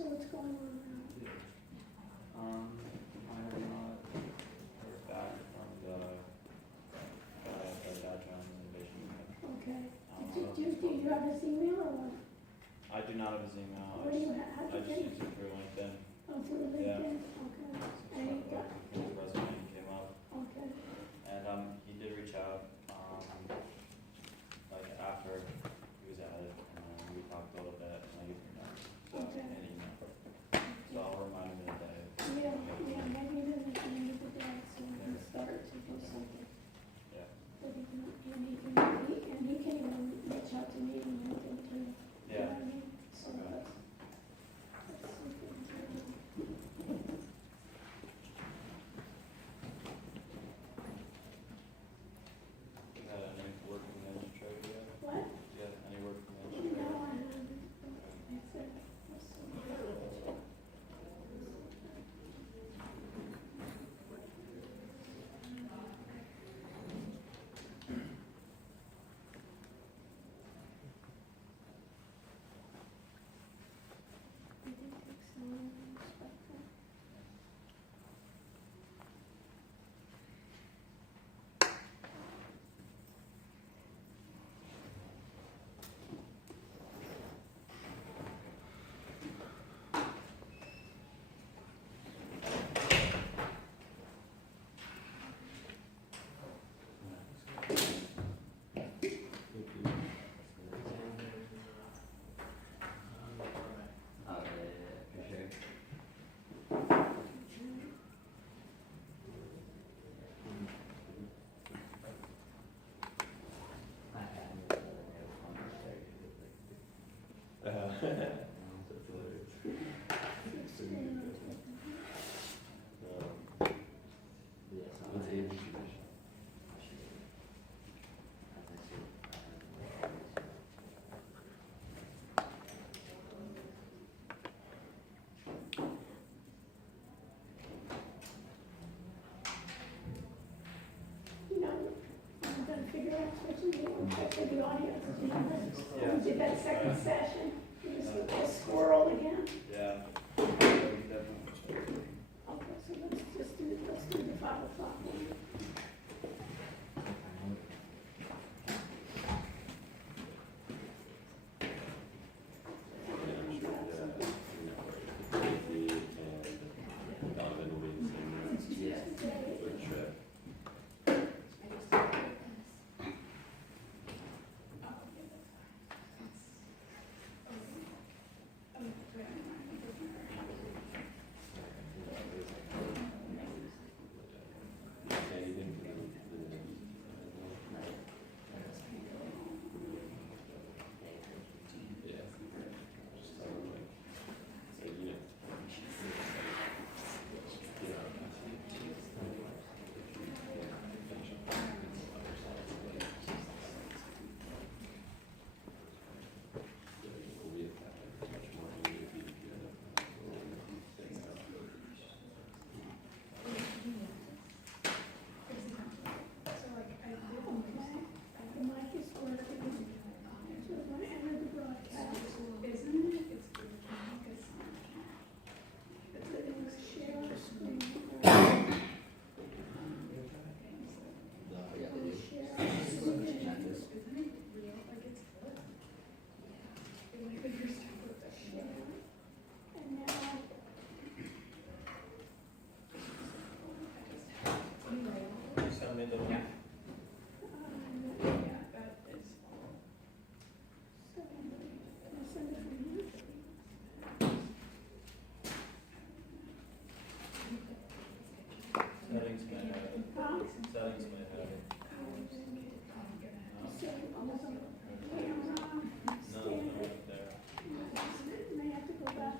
So what's going on now? I have not heard back from the guy at the Dow Jones Innovation Unit. Okay. I don't know if Do it's you have his email or what? I do not have his email. Where do you have, how I do just you use it through LinkedIn. Oh, through Yeah. LinkedIn? Okay. And you got, His resume came up, okay. and he did reach out like after he was at it, and we talked a little bit, and I gave him a note, so Okay. an email. So I'll remind him today. Yeah, maybe then at the end of the day, so we can start to do something. Yeah. But he can, and he can even reach out to me and anything too. You know Yeah. what I mean? So Okay. that's something to do. You had any work from the administrator yet? What? Do you have any work from the No, administrator? I haven't. That's it. That's hilarious. What's age? You know, I'm gonna figure out switching the for the audience. You know, we did that second session, you just squirrel again. Yeah. Definitely. Okay, so let's do the 5 o'clock one. The mic is working. So we're gonna enter the broadcast. It was share screen. And now, Send me the link. yeah, so, can I send it from here? Settings might have it. Huh? Settings might have it. So, camera, No, it's not stand. right there. May have to go back,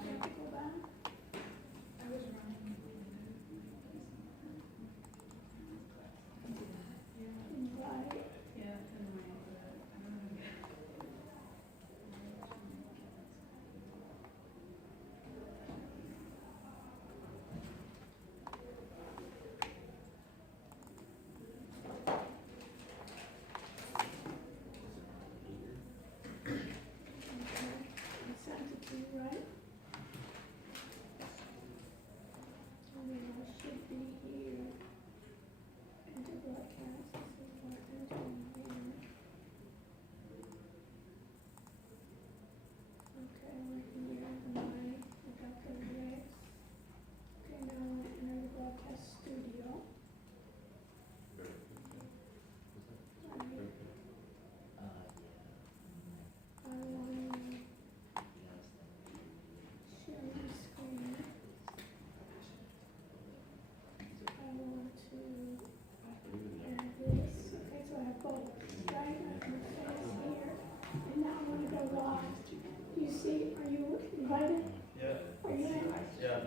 Steve, are you invited? Yeah, Are you in? yeah,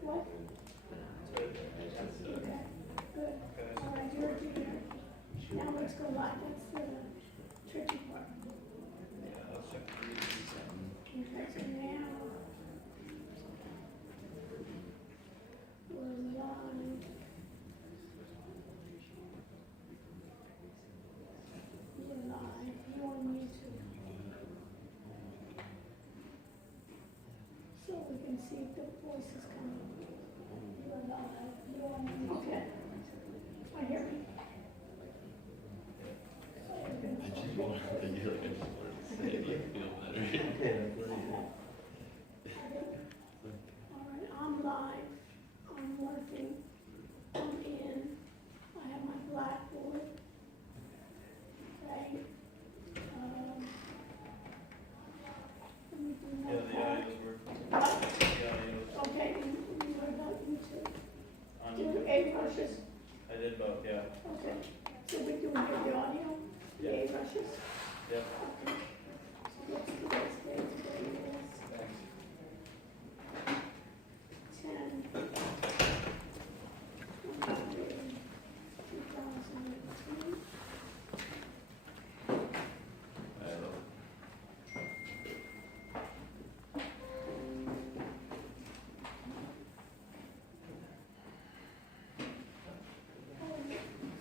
What? it's right there. Okay, good. Okay. All right, you're here. Now let's go live. That's the tricky part. Yeah, let's check the readings. Okay, so now we're live. You're live. You're on YouTube. So we can see if the voice is coming. You're live. You're on. Okay. I hear me. I just want to think like I just wanted to say it, like feel better. All right, I'm live. I'm working. I'm in. I have my blackboard. Right. Let me do Yeah, my the part. audio's working. What? The audio's Okay, and what about YouTube? on Do YouTube. A brushes? I did both, yeah. Okay. So we do the audio? The A brushes? Yep. Okay. So what's today's date? Today is Thanks. 10, 2018. I love it.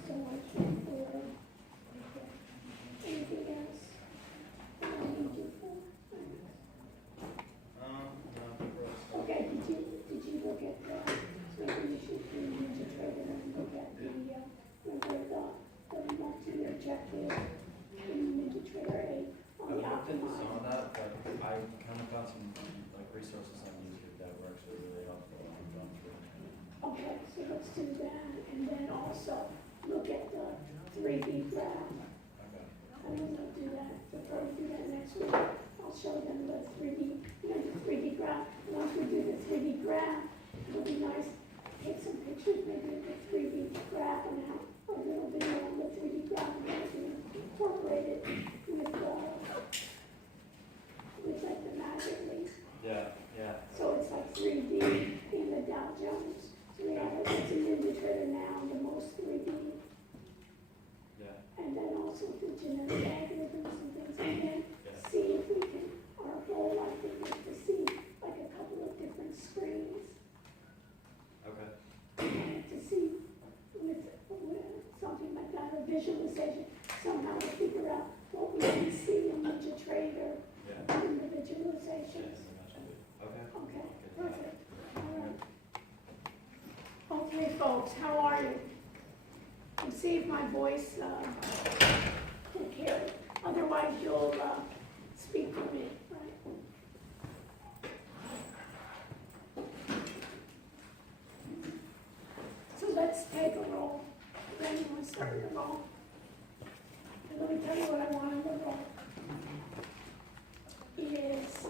So I can't go. Anything else? What do I need you for? No, for us. Okay, did you look at the, maybe you should do Ninja Trader and look at the, remember the multi-year objective in Ninja Trader 8 on I the looked into some optimize. of that, but I kind of found some like resources on YouTube that were actually really helpful. I'm going through. Okay, so let's do that, and then also look at the 3D graph. Okay. I don't know, do that, we'll probably do that next week. I'll show them the 3D, the 3D graph. Once we do the 3D graph, it'll be nice, take some pictures, maybe of the 3D graph and how, a little bit on the 3D graph, and then we can incorporate it with like the magic leaf. Yeah, yeah. So it's like 3D in the Dow Jones. So we have it, it's in Ninja Trader now, the most 3D. Yeah. And then also the genetic algorithms and things like that. Yeah. See if we can, our goal, I think, is to see like a couple of different screens. Okay. To see with something like that, a visualization, somehow to figure out what we can see in Ninja Trader Yeah. in the Yeah, visualizations. okay. Okay, perfect, all right. Okay, folks, how are you? And see if my voice, will carry, otherwise you'll, speak for me, right? So let's take a roll. Then you want to start the roll? And let me tell you what I want in the roll. Is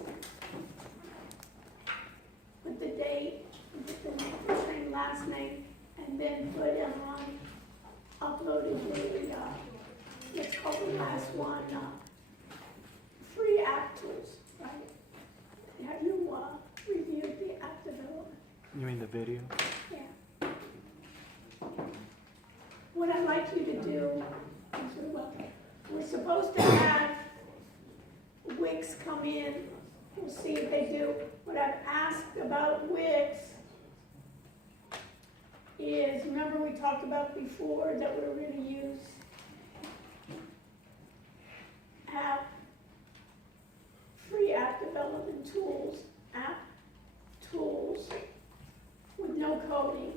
put the date, put the first name, last name, and then put uploaded the, let's call the last one, free app tools, right? Have you, reviewed the app development? You mean the video? Yeah. What I'd like you to do is, we're supposed to have Wix come in, we'll see if they do. What I've asked about Wix is, remember we talked about before that we're going to use free app development tools, app tools with no coding.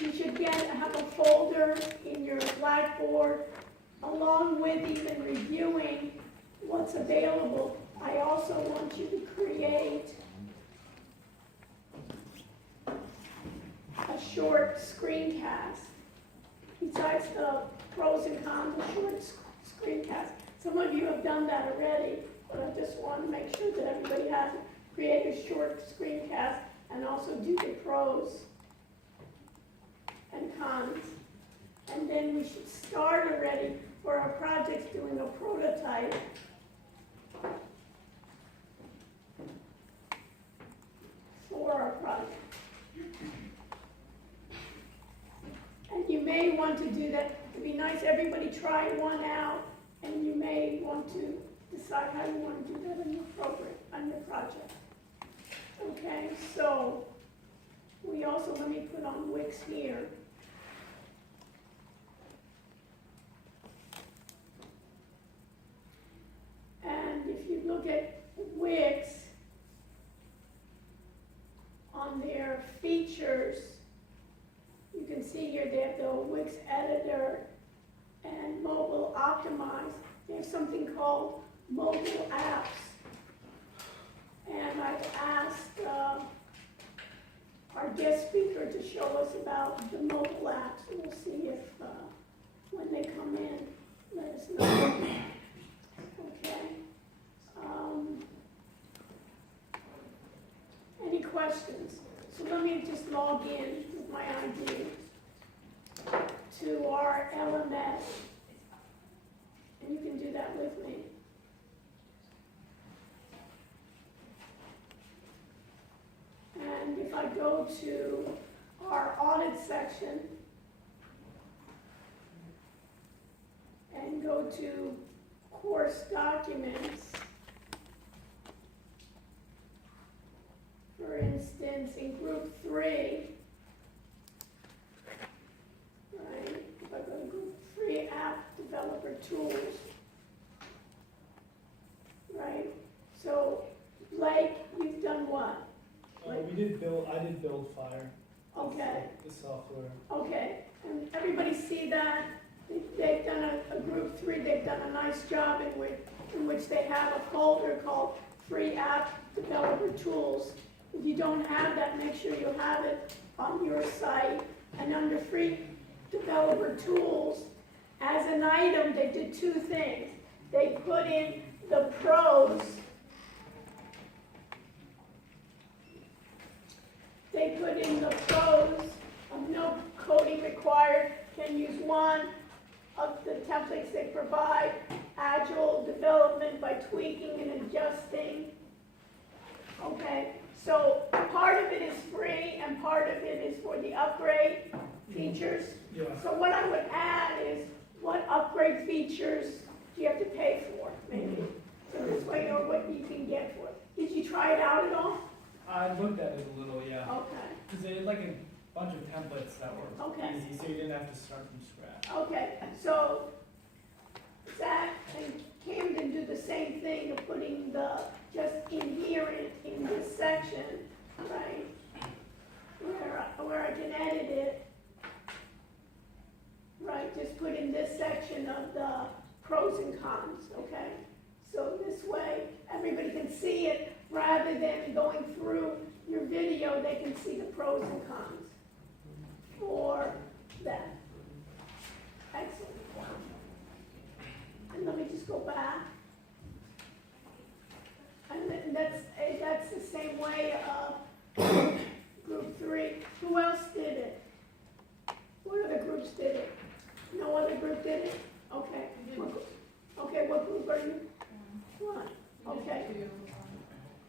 You should have a folder in your Blackboard along with even reviewing what's available. I also want you to create a short screencast. Besides the pros and cons of short screencast. Some of you have done that already, but I just want to make sure that everybody has it. Create a short screencast and also do the pros and cons. And then we should start for our projects doing a prototype. For our project. And you may want to do that, it'd be nice, everybody try one out, and you may want to decide how you want to do that on your program, on your project. Okay, so, we also, let me put on Wix here. And if you look at Wix, on their features, you can see here they have the Wix editor and mobile optimized. They have something called mobile apps. And I've asked our guest speaker to show us about the mobile apps. We'll see if, when they come in, let us know. Okay. Any questions? So let me just log in with my ID to our LMS. And you can do that with me. And if I go to our audit section and go to course documents, for instance, in group 3, right, if I go to group 3, app developer tools, right, so Blake, you've done what? I did build Fire. Okay, The software. okay, and everybody see that? They've done a group 3, they've done a nice job in which they have a folder called Free App Developer Tools. If you don't have that, make sure you have it on your site. And under Free Developer Tools, as an item, they did 2 things. They put in the pros. They put in the pros of no coding required, can use one of the templates they provide, agile development by tweaking and adjusting. Okay, so part of it is free and part of it is for the upgrade features. Yeah. So what I would add is, what upgrade features do you have to pay for, maybe? So this way, or what you can get for it. Did you try it out at all? I looked at it a little, yeah. Okay, Because they had like a bunch of templates that were Okay. easy, so you didn't have to start from scratch. okay, so Zach and Camden do the same thing of putting the, just inherent in this section, right? Where I can edit it. Right, just put in this section of the pros and cons, okay? So this way, everybody can see it, rather than going through your video, they can see the pros and cons for that. Excellent. And let me just go back. And that's the same way of group 3. Who else did it? What other groups did it? No other group did it? Okay. Okay, what group are you? One. Okay.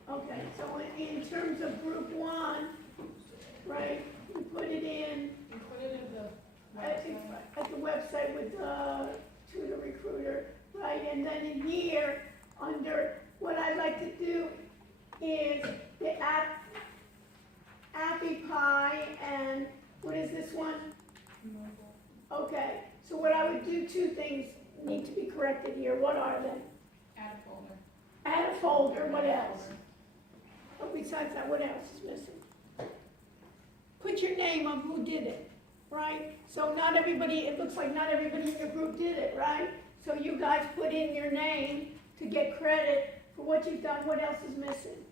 Okay, so in terms of group 1, right, you put it in. You put it in the At the website with the Tutor Recruiter, right, and then in here, under, what I like to do is the AppyPie and, what is this one? Okay, so what I would do, 2 things need to be corrected here, what are they? add a folder. Add a folder, what else? Oh, besides that, what else is missing? Put your name of who did it, right? So not everybody, it looks like not everybody in your group did it, right? So you guys put in your name to get credit for what you've done. What else is missing?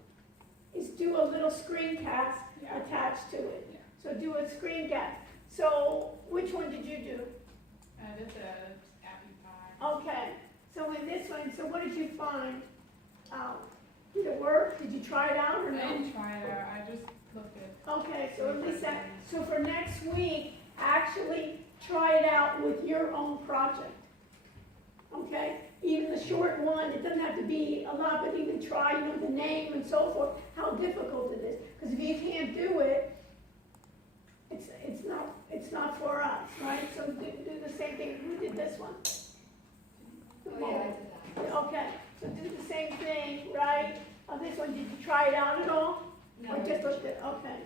Is do a little screencast Yeah. attached to it. Yeah. So do a screencast. So which one did you do? This is AppyPie. Okay, so in this one, so what did you find out? Did it work? Did you try it out or I no? didn't try it out, I just looked at. Okay, so at least that, so for next week, actually try it out with your own project. okay? Even the short one, it doesn't have to be a lot, but even try, you know, the name and so forth, how difficult it is. Because if you can't do it, it's not for us, right? So do the same thing, who did this one? Okay, so do the same thing, right? On this one, did you try it out at all? Or just looked at, okay.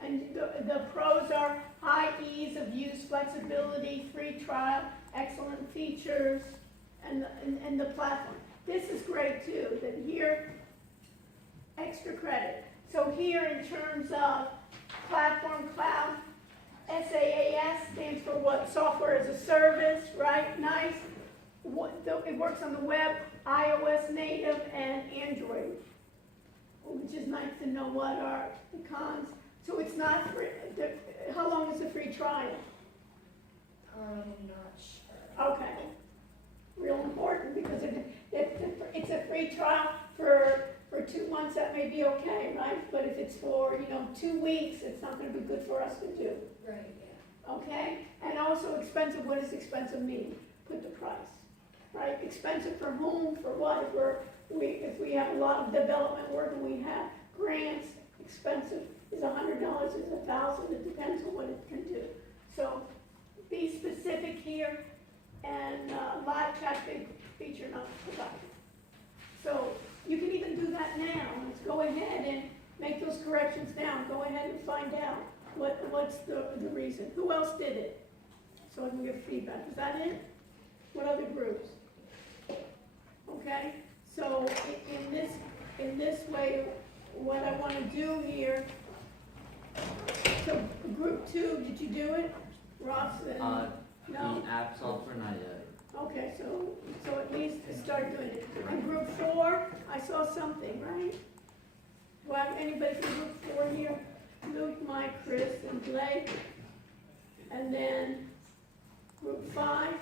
And the pros are high ease of use, flexibility, free trial, excellent features, and the platform. This is great too, that here, extra credit. So here in terms of platform cloud, SaaS stands for what? Software as a service, right? Nice. It works on the web, iOS native, and Android, which is nice to know what are the cons. So it's not free. How long is the free trial? Not sure. Okay. Real important, because if it's a free trial for 2 months, that may be okay, right? But if it's for, 2 weeks, it's not gonna be good for us to do, Right, yeah. okay? And also expensive, what does expensive mean? Put the price, right? Expensive for whom, for what? If we have a lot of development work and we have grants, expensive is $100, is $1,000, it depends on what it can do. So be specific here, and live chat feature not provided. So you can even do that now. Let's go ahead and make those corrections now. Go ahead and find out what's the reason. Who else did it? So I can give feedback. Is that it? What other groups? Okay, so in this way, what I want to do here, so group 2, did you do it? Ross and, no? The app software, not yet. Okay, so at least start doing it. And group 4, I saw something, right? Do I have anybody from group 4 here? Luke, Mike, Chris, and Blake. And then group 5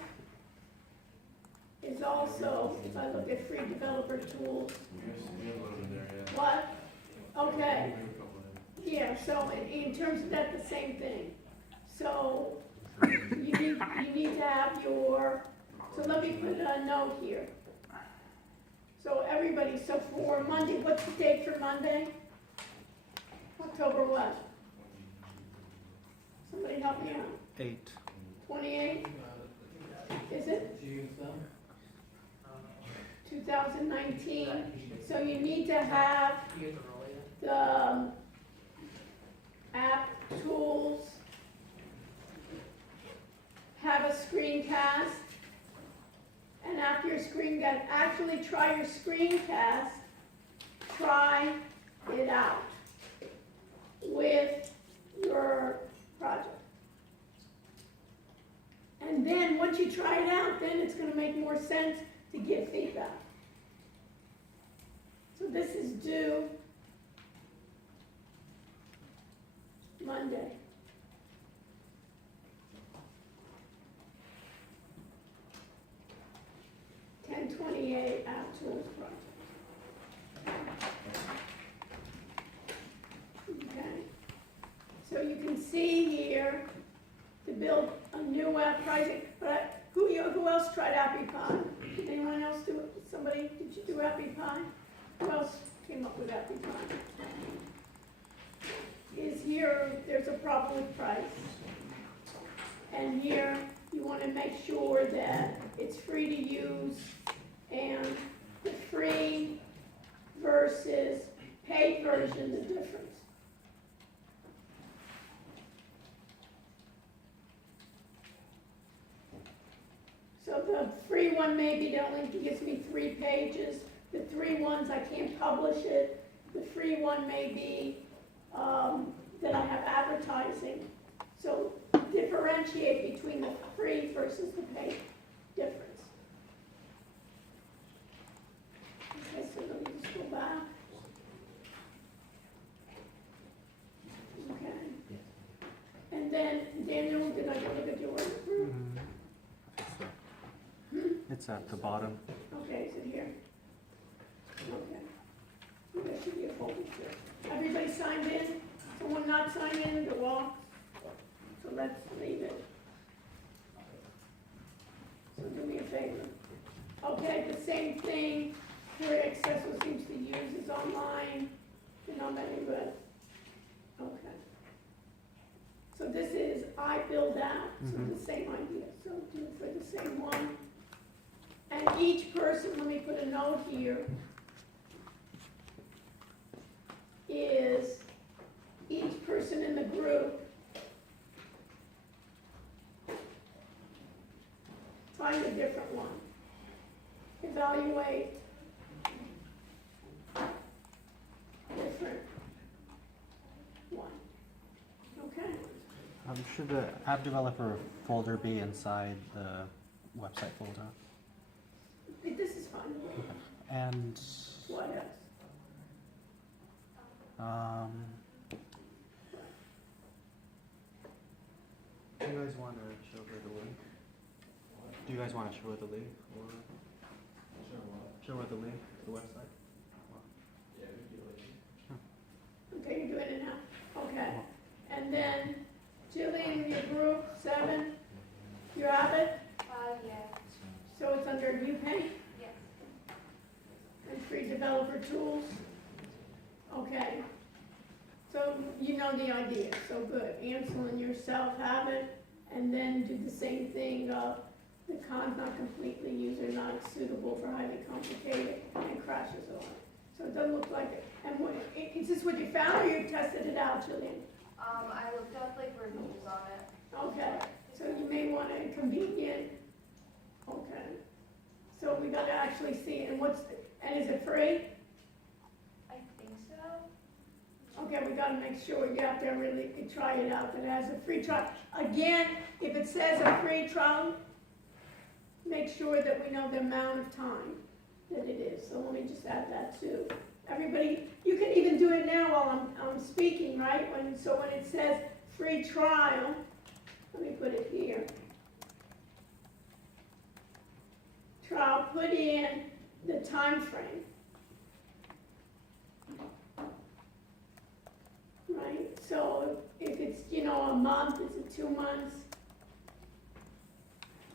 is also, if I look at free developer tools. What? Okay. Yeah, so in terms of that, the same thing. So you need to have your, so let me put a note here. So everybody, so for Monday, what's the date for Monday? October what? Somebody help me out. 8. 28? Is it? 2019. So you need to have the app tools, have a screencast, and after your screencast, actually try your screencast, try it out with your project. And then once you try it out, then it's going to make more sense to give feedback. So this is due Monday. $10.28 app tools project. Okay. So you can see here to build a new app project. But who else tried AppyPie? Did anyone else do it? Somebody, did you do AppyPie? Who else came up with AppyPie? Is here, there's a problem with price. And here, you want to make sure that it's free to use, and the free versus paid version, the difference. So the free one maybe it only gives me 3 pages. The 3 ones I can't publish it. The free one may be that I have advertising. So differentiate between the free versus the paid difference. Okay, so let me just go back. Okay. And then, Daniel, did I get look at yours? It's at the bottom. Okay, is it here? Okay. There should be a folder here. Everybody signed in? Someone not signed in, go off? So let's leave it. So do me a favor. Okay, the same thing, where Accessor seems to use is online, you're not any good. Okay. So this is I build out, so Mhm. the same idea, so do it for the same one. And each person, let me put a note here, is each person in the group find a different one. Evaluate different one. Okay? Should the app developer folder be inside the website folder? This is fine. And What else? do you guys want to show her the link? Do you guys want to show her the link or Sure, what? show her the link to the website? Yeah, we do it. Okay, you're doing it now? Okay. And then, Jillian, your group, 7, you have it? Yeah. So it's under New Paint Yes. and free developer tools? Okay. So you know the idea, so good. Ansel and yourself have it, and then do the same thing, the cons not completely user not suitable for highly complicated and crashes on it. So it doesn't look like it. And what, is this what you found or you tested it out, Jillian? I looked up like reviews on it. Okay, so you may want a convenient, okay. So we gotta actually see it, and and is it free? I think so. Okay, we gotta make sure you have to really try it out, that it has a free trial. Again, if it says a free trial, make sure that we know the amount of time that it is, so let me just add that too. Everybody, you can even do it now while I'm speaking, right? So when it says free trial, let me put it here. Trial, put in the time frame. Right, so if it's, a month, is it 2 months?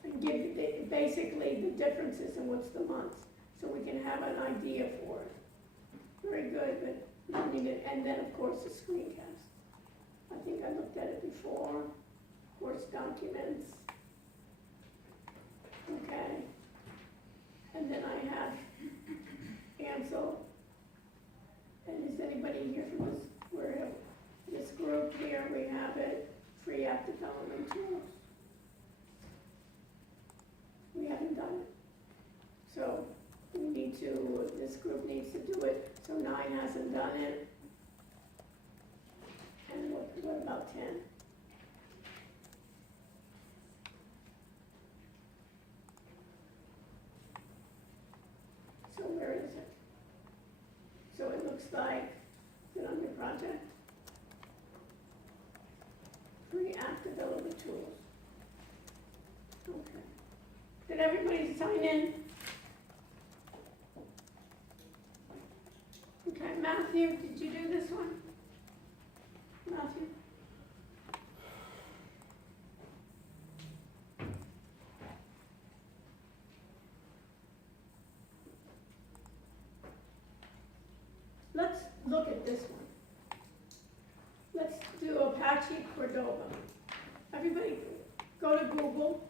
And give basically the differences in what's the months, so we can have an idea for it. Very good, but we need it, and then of course the screencast. I think I looked at it before, of course documents. Okay, and then I have Ansel, and is anybody here from this, this group here, we have it, free app development tools. We haven't done it. So we need to, this group needs to do it, so 9 hasn't done it. And what about 10? So where is it? So it looks like, is it on your project? Free app developer tools. Okay. Did everybody sign in? Okay, Matthew, did you do this one? Matthew? Let's look at this one. Let's do Apache Cordova. Everybody go to Google.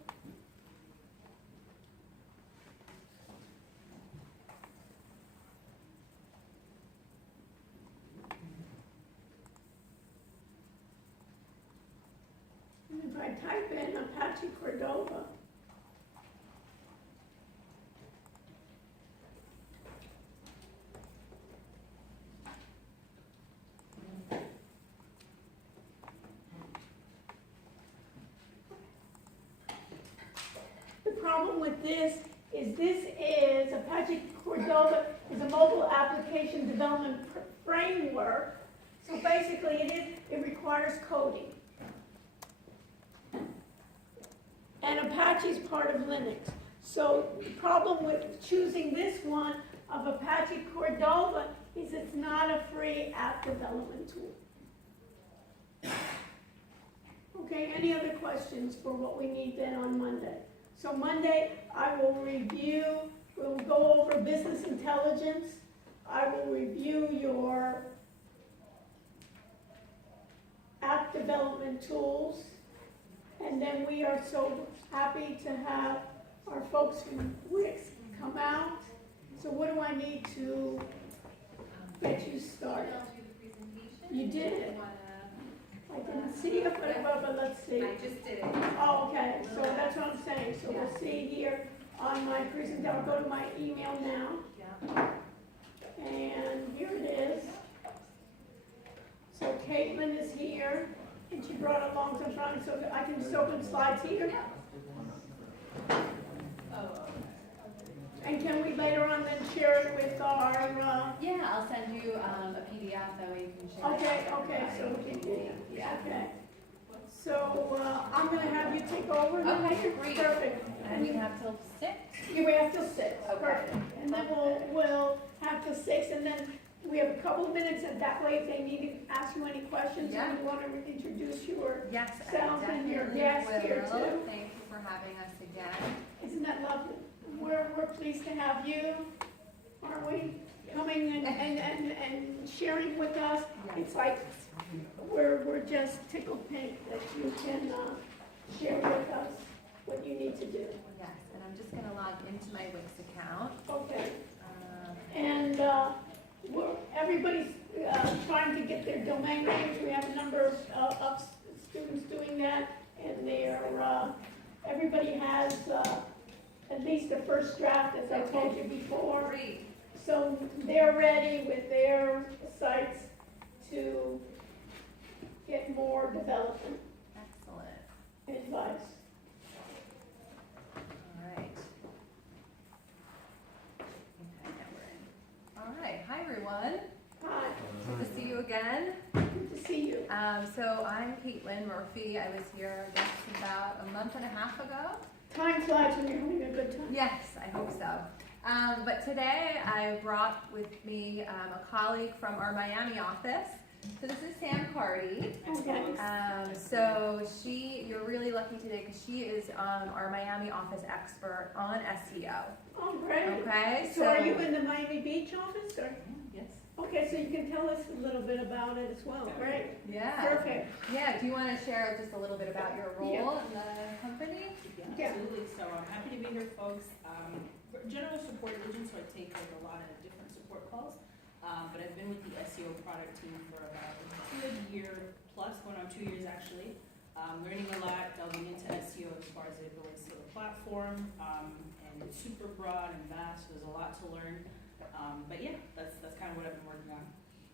And if I type in Apache Cordova, the problem with this is Apache Cordova is a mobile application development framework. So basically it requires coding. And Apache is part of Linux. So the problem with choosing this one of Apache Cordova is it's not a free app development tool. Okay, any other questions for what we need then on Monday? So Monday, I will review go over business intelligence. I will review your app development tools. And then we are so happy to have our folks from Wix come out. So what do I need to get you started? You did? I didn't see it, but let's see. I just did it. Oh, okay, so that's what I'm saying, so we'll see here on my presentation, I'll go to my email now, Yeah. and here it is. So Caitlin is here, and she brought along some drawings, so I can just open slides here? Oh, And can we later on then share it with our, yeah, I'll send you a PDF that way you can share. okay, so we can do, okay. So, I'm gonna have you take over then. Okay, great. Perfect. And we have till 6? Yeah, we have till 6, Okay. perfect. And then we'll have till 6, and then we have a couple of minutes, and that way if they need to ask you any questions, Yeah. and you want to introduce your, Yes, I Sounds and your definitely guest here, will. too. Thank you for having us again. isn't that lovely? We're pleased to have you, aren't we? Coming and sharing with us. It's like, we're just tickled pink that you can share with us what you need to do. Yes, and I'm just gonna log into my Wix account. Okay. Um, And everybody's trying to get their domain names. We have a number of students doing that, and everybody has at least the first draft, as I told you before. Great. So they're ready with their sites to get more development Excellent. advice. All right. Okay, now we're in. All right, hi everyone. Hi, Good to see you again. good to see you. So I'm Caitlin Murphy. I was here, I guess, about a month and a half ago. Time flies when you're having a good time. Yes, I hope so. But today I brought with me a colleague from our Miami office. So this is Sam Cardy. Okay. So you're really lucky today because she is our Miami office expert on SEO. Oh, great. Okay, So are you in the Miami Beach office, or? Yes. Okay, so you can tell us a little bit about it as well, right? Yeah. Perfect. Yeah. Do you want to share just a little bit about your role in the company? Yeah. Absolutely. So I'm happy to be here, folks. We're a general support agent, so I take like a lot of different support calls. But I've been with the SEO product team for about a good year plus, going on 2 years actually. Learning a lot, delving into SEO as far as it relates to the platform, and it's super broad and vast. So there's a lot to learn. But yeah, that's kind of what I've been working on.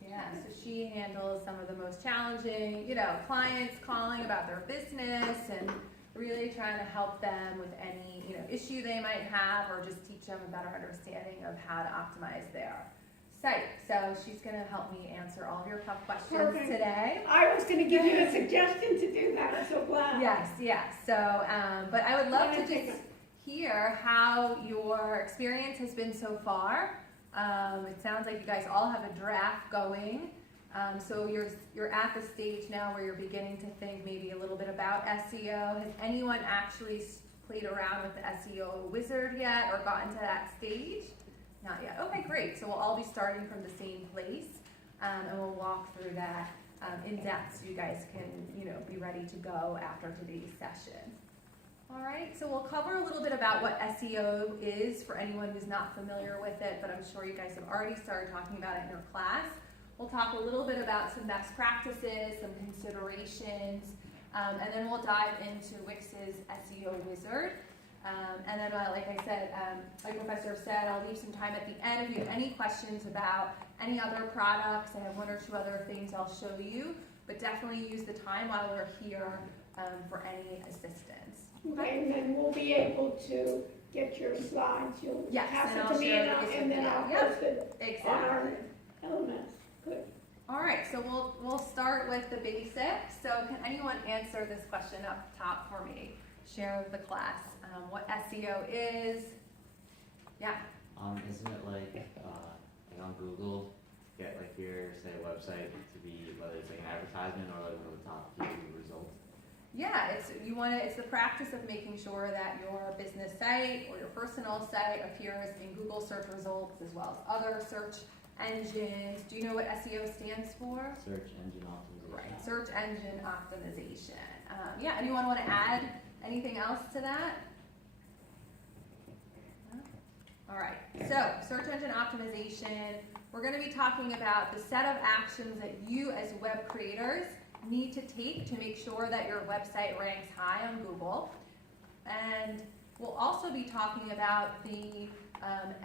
Yeah, so she handles some of the most challenging, clients calling about their business and really trying to help them with any, issue they might have or just teach them a better understanding of how to optimize their site. So she's going to help me answer all of your tough questions Perfect. today. I was gonna give you a suggestion to do that, I'm so glad. Yes. So, but I would love to Yeah, just hear how your experience has been so far. It sounds like you guys all have a draft going. So you're at the stage now where you're beginning to think maybe a little bit about SEO. Has anyone actually played around with the SEO wizard yet or gotten to that stage? Not yet. Okay, great. So we'll all be starting from the same place, and we'll walk through that in depth so you guys can, be ready to go after today's session. All right, so we'll cover a little bit about what SEO is for anyone who's not familiar with it, but I'm sure you guys have already started talking about it in your class. We'll talk a little bit about some best practices, some considerations, and then we'll dive into Wix's SEO wizard. And then, like I said, like Professor said, I'll leave some time at the end if you have any questions about any other products. I have one or two other things I'll show you, but definitely use the time while we're here for any assistance. Okay, and then we'll be able to get your slides, you'll Yes, pass and it I'll to me share and this and with then you. I'll Yep. post it on our Exactly. LMS. Good. All right, so we'll start with the basics. So can anyone answer this question up top for me? Share with the class what SEO is. Yeah. Isn't it like on Google, get like your say website to be whether it's like an advertisement or like one of the top few results? Yeah, it's the practice of making sure that your business site or your personal site appears in Google search results as well as other search engines. Do you know what SEO stands for? Search engine optimization. Right, search engine optimization. Yeah, anyone want to add anything else to that? No? All right, so search engine optimization, we're going to be talking about the set of actions that you as web creators need to take to make sure that your website ranks high on Google. And we'll also be talking about the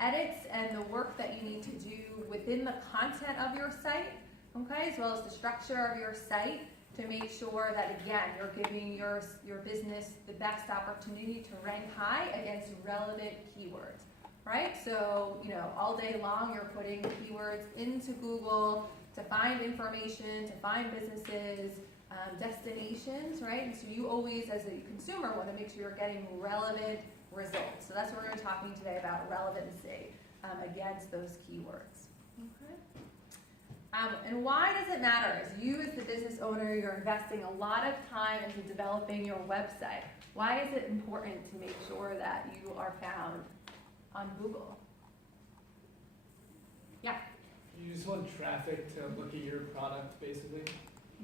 edits and the work that you need to do within the content of your site, okay, as well as the structure of your site to make sure that, again, you're giving your business the best opportunity to rank high against relevant keywords, right? So, all day long you're putting keywords into Google to find information, to find businesses, destinations, right? And so you always, as a consumer, want to make sure you're getting relevant results. So that's what we're going to be talking today about, relevancy against those keywords. Okay. And why does it matter? As you, as the business owner, you're investing a lot of time into developing your website. Why is it important to make sure that you are found on Google? Yeah. You just want traffic to look at your product, basically.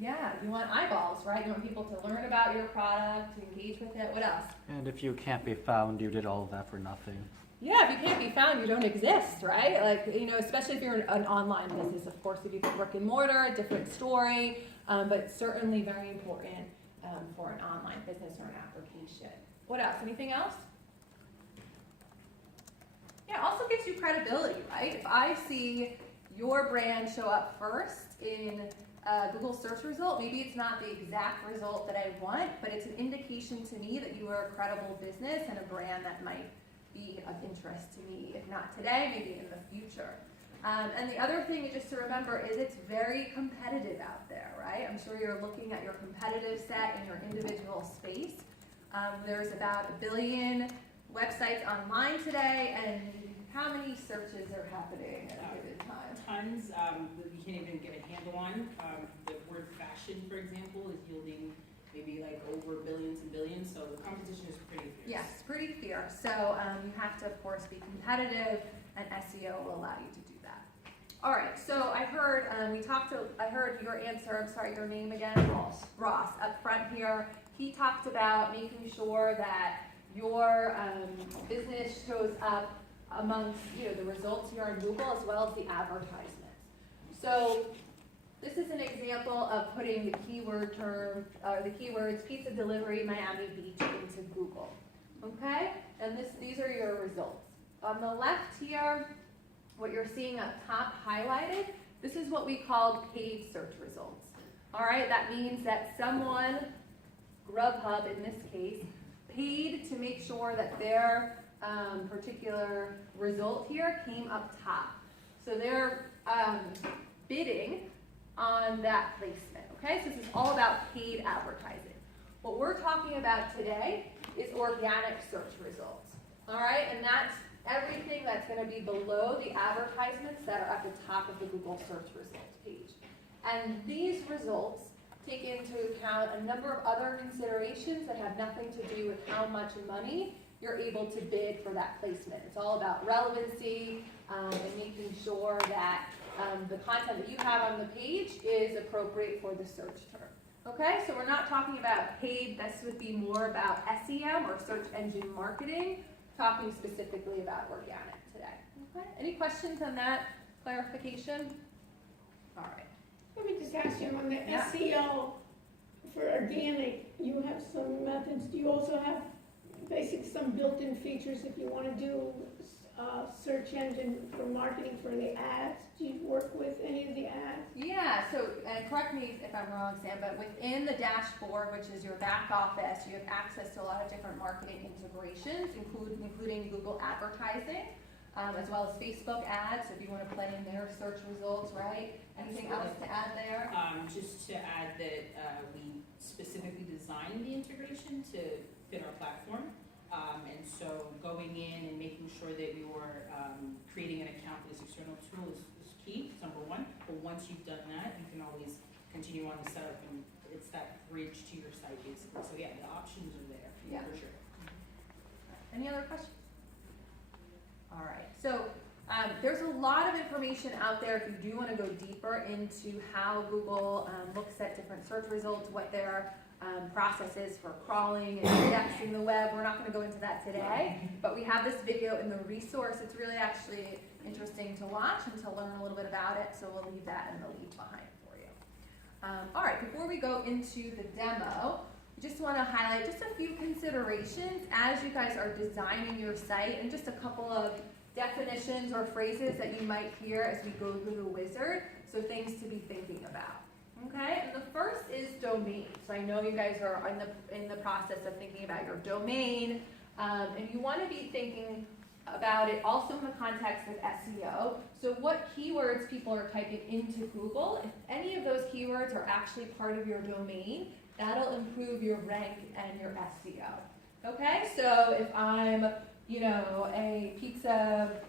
Yeah, you want eyeballs, right? You want people to learn about your product, to engage with it. What else? And if you can't be found, you did all of that for nothing. Yeah, if you can't be found, you don't exist, right? Like, especially if you're an online business. Of course, if you have brick and mortar, a different story, but certainly very important for an online business or an application. What else? Anything else? Yeah, it also gives you credibility, right? If I see your brand show up first in Google search result, maybe it's not the exact result that I want, but it's an indication to me that you are a credible business and a brand that might be of interest to me, if not today, maybe in the future. And the other thing just to remember is it's very competitive out there, right? I'm sure you're looking at your competitive set in your individual space. There's about 1 billion websites online today, and how many searches are happening at a given time? Tons that we can't even get a handle on. The word fashion, for example, is yielding maybe like over billions and billions, so the competition is pretty fierce. Yes, pretty fierce. So you have to, of course, be competitive, and SEO will allow you to do that. All right, so I heard I heard your answer, I'm sorry, your name again? Ross. Ross, up front here. He talked about making sure that your business shows up amongst the results here on Google as well as the advertisements. So this is an example of putting the keyword term, the keywords pizza delivery Miami Beach into Google. Okay, and these are your results. On the left here, what you're seeing up top highlighted, this is what we call paid search results. All right, that means that someone, Grubhub in this case, paid to make sure that their particular result here came up top. So they're bidding on that placement, okay? So this is all about paid advertising. What we're talking about today is organic search results, all right? And that's everything that's gonna be below the advertisements that are at the top of the Google search results page. And these results take into account a number of other considerations that have nothing to do with how much money you're able to bid for that placement. It's all about relevancy and making sure that the content that you have on the page is appropriate for the search term. Okay, so we're not talking about paid, this would be more about SEM or search engine marketing, talking specifically about organic today. Okay, any questions on that clarification? All right. Let me just ask you, on the Yeah. SEO for organic, you have some methods. Do you also have some built-in features if you want to do search engine for marketing for the ads? Do you work with any of the ads? Yeah, so correct me if I'm wrong, Sam, but within the dashboard, which is your back office, you have access to a lot of different marketing integrations, including Google advertising, as well as Facebook ads, if you want to play in their search results, right? Anything else to add there? Just to add that we specifically designed the integration to fit our platform. And so going in and making sure that you're creating an account for this external tool is key, it's number one. But once you've done that, you can always continue on the setup and it's that bridge to your site basically. So yeah, the options are there, Yeah. for sure. Any other questions? All right, so there's a lot of information out there if you do want to go deeper into how Google looks at different search results, what their process is for crawling and indexing the web. We're not going to go into that today, but we have this video in the resource. It's really actually interesting to watch and to learn a little bit about it, so we'll leave that in the leave behind for you. All right, before we go into the demo, just want to highlight just a few considerations as you guys are designing your site, and just a couple of definitions or phrases that you might hear as we go through the wizard, so things to be thinking about. Okay, and the first is domain. So I know you guys are in the process of thinking about your domain, and you want to be thinking about it also in the context of SEO. So what keywords people are typing into Google, if any of those keywords are actually part of your domain, that'll improve your rank and your SEO. Okay, so if I'm, a pizza,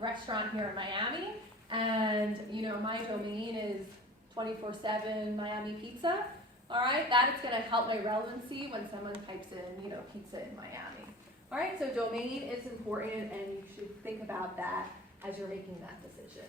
restaurant here in Miami, and, my domain is 24/7 Miami Pizza, all right, that is gonna help my relevancy when someone types in, pizza in Miami. All right, so domain is important, and you should think about that as you're making that decision.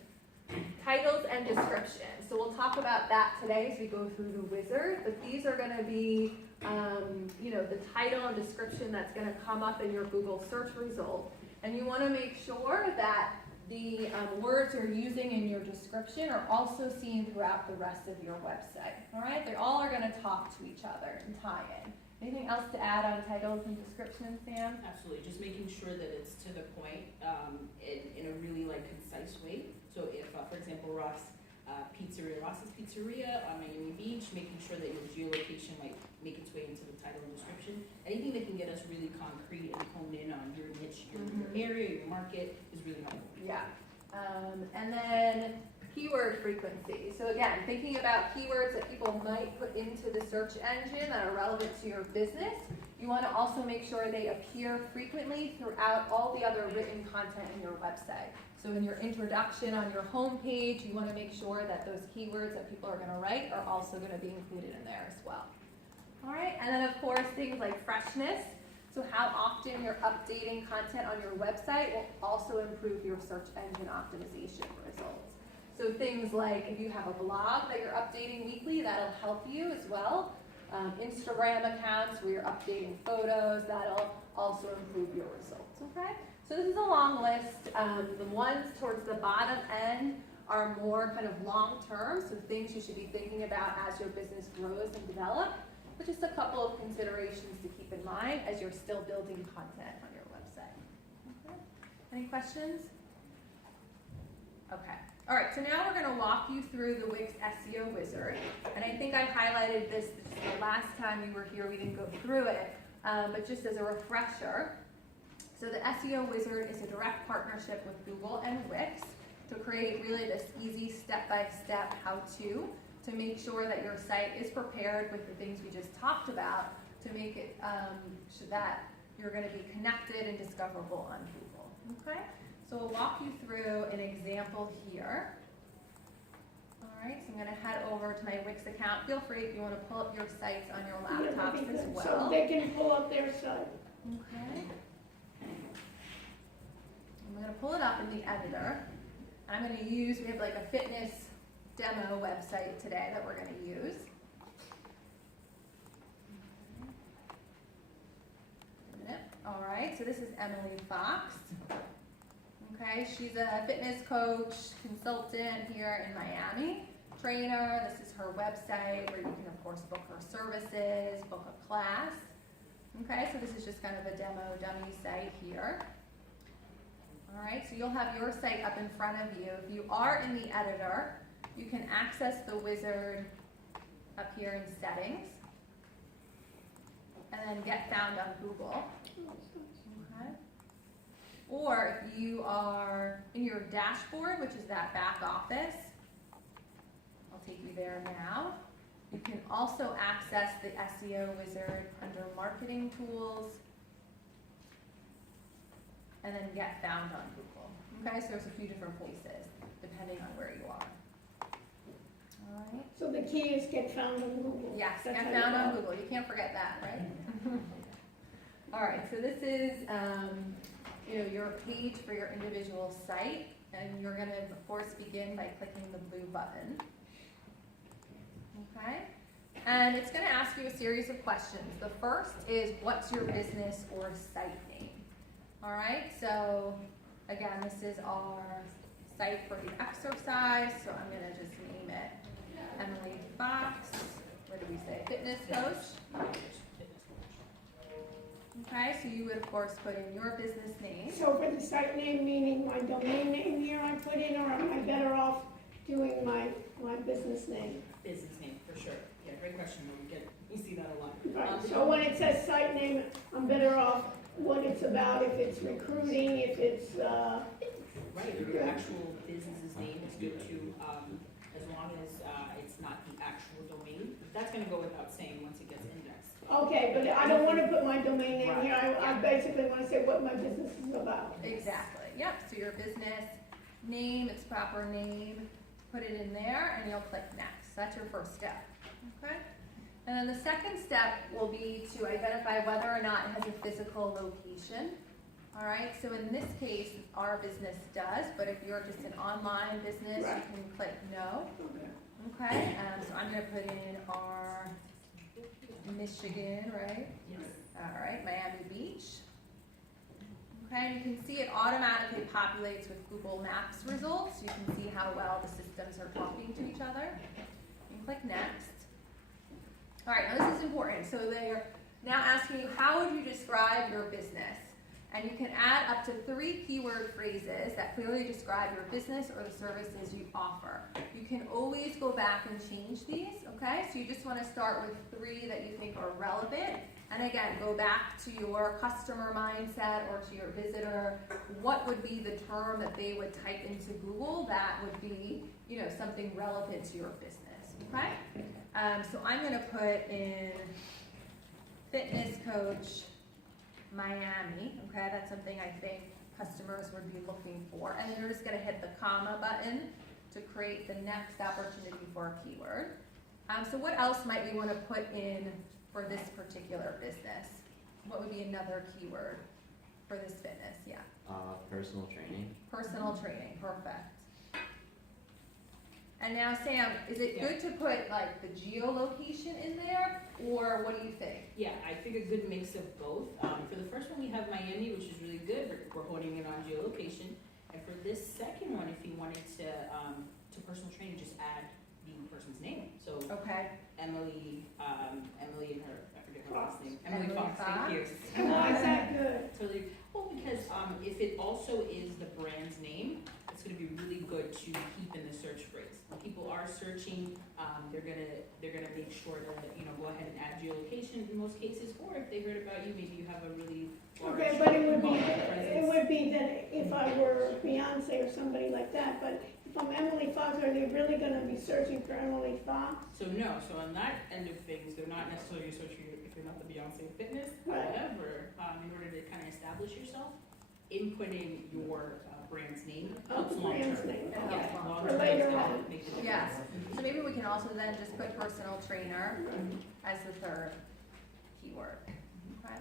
Titles and descriptions. So we'll talk about that today as we go through the wizard, but these are gonna be, the title and description that's gonna come up in your Google search result. And you wanna make sure that the words you're using in your description are also seen throughout the rest of your website. All right, they all are gonna talk to each other and tie in. Anything else to add on titles and descriptions, Sam? Absolutely, just making sure that it's to the point, in a really concise way. So if, for example, Ross's Pizzeria on Miami Beach, making sure that your geolocation might make its way into the title and description. Anything that can get us really concrete and hone in on your niche, your area, your market is really helpful. Yeah. And then keyword frequency. So again, thinking about keywords that people might put into the search engine that are relevant to your business, you want to also make sure they appear frequently throughout all the other written content in your website. So in your introduction on your home page, you want to make sure that those keywords that people are going to write are also going to be included in there as well. All right, and then of course things like freshness. So how often you're updating content on your website will also improve your search engine optimization results. So things like if you have a blog that you're updating weekly, that'll help you as well. Instagram accounts where you're updating photos, that'll also improve your results, okay? So this is a long list. The ones towards the bottom end are more kind of long-term, so things you should be thinking about as your business grows and develops. But just a couple of considerations to keep in mind as you're still building content on your website. Okay. Any questions? Okay. All right, so now we're going to walk you through the Wix SEO Wizard. And I think I highlighted this the last time you were here. We didn't go through it, but just as a refresher. So the SEO Wizard is a direct partnership with Google and Wix to create really this easy step-by-step how-to make sure that your site is prepared with the things we just talked about to make it so that you're going to be connected and discoverable on Google. Okay? So we'll walk you through an example here. All right, so I'm going to head over to my Wix account. Feel free if you want to pull up your sites on your laptops as well. So they can pull up their site. Okay. I'm going to pull it up in the editor. I'm going to use, we have like a fitness demo website today that we're going to use. All right, so this is Emily Fox. Okay, she's a fitness coach, consultant here in Miami, trainer. This is her website where you can, of course, book her services, book a class. Okay, so this is just kind of a demo dummy site here. All right, so you'll have your site up in front of you. If you are in the editor, you can access the wizard up here in settings and then get found on Google. Okay. Or if you are in your dashboard, which is that back office, I'll take you there now. You can also access the SEO wizard under marketing tools and then get found on Google. Okay, so there's a few different places depending on where you are. Alright, So the key is get found on Google. yes, That's get how you found on go. Google, you can't forget that, right? Alright, so this is, your page for your individual site, and you're gonna, of course, begin by clicking the blue button. Okay? And it's gonna ask you a series of questions. The first is, what's your business or site name? Alright, so again, this is our site for the exercise, so I'm gonna just name it Emily Fox, what do we say, fitness coach? Okay, so you would of course put in your business name. So for the site name, meaning my domain name here I put in, or am I better off doing my business name? Business name, for sure. Yeah, great question. We see that a lot. Right, so when it says site name, I'm better off what it's about, if it's recruiting, if it's, Right, your actual business's name is good to, as long as, it's not the actual domain. That's gonna go without saying once it gets indexed. okay, but I don't wanna put my domain name here, I Right. basically wanna say what my business is about. Exactly, yep, so your business name, its proper name, put it in there, and you'll click next. That's your first step, okay? And then the second step will be to identify whether or not it has a physical location. All right, so in this case, our business does, but if you're just an online business, Right. you can click no, Okay. okay? So I'm gonna put in our Michigan, right? Yes. All right, Miami Beach. Okay, you can see it automatically populates with Google Maps results. You can see how well the systems are talking to each other. You can click next. All right, now this is important. So they're now asking you, how would you describe your business? And you can add up to 3 keyword phrases that clearly describe your business or the services you offer. You can always go back and change these, okay? So you just want to start with 3 that you think are relevant. And again, go back to your customer mindset or to your visitor. What would be the term that they would type into Google that would be, something relevant to your business, okay? So I'm going to put in fitness coach Miami, okay? That's something I think customers would be looking for. And then you're just going to hit the comma button to create the next opportunity for a keyword. So what else might we want to put in for this particular business? What would be another keyword for this fitness? Yeah. Personal training. Personal training, perfect. And now Sam, is it good to put like the geolocation in there, or what do you think? Yeah, I think a good mix of both. For the first one, we have Miami, which is really good. We're holding it on geolocation. And for this second one, if you wanted to personal training, just add the person's name. So Okay. Emily and her, I forget her last name. Emily Fox, thank you. And why is that good? Totally. Well, because if it also is the brand's name, it's going to be really good to keep in the search phrase. When people are searching, they're gonna make sure to go ahead and add geolocation in most cases. Or if they heard about you, maybe you have a really large Okay, but it would presence. be that if I were Beyonce or somebody like that, but if I'm Emily Fox, are they really gonna be searching for Emily Fox? So no, so on that end of things, they're not necessarily searching if you're not the Beyonce of fitness. Right. However, in order to kind of establish yourself, inputting your brand's name Oh, helps long brand's term. name, okay. Yeah, long For term later it's gonna on. make the difference. Yes. So maybe we can also then just put personal trainer as the third keyword. Okay.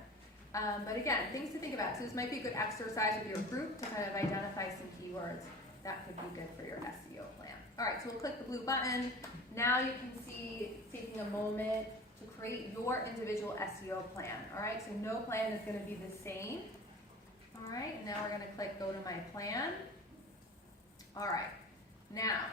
But again, things to think about. So this might be a good exercise with your group to kind of identify some keywords that could be good for your SEO plan. All right, so we'll click the blue button. Now you can see it's taking a moment to create your individual SEO plan. All right, so no plan is going to be the same. All right, now we're going to click go to my plan. All right, now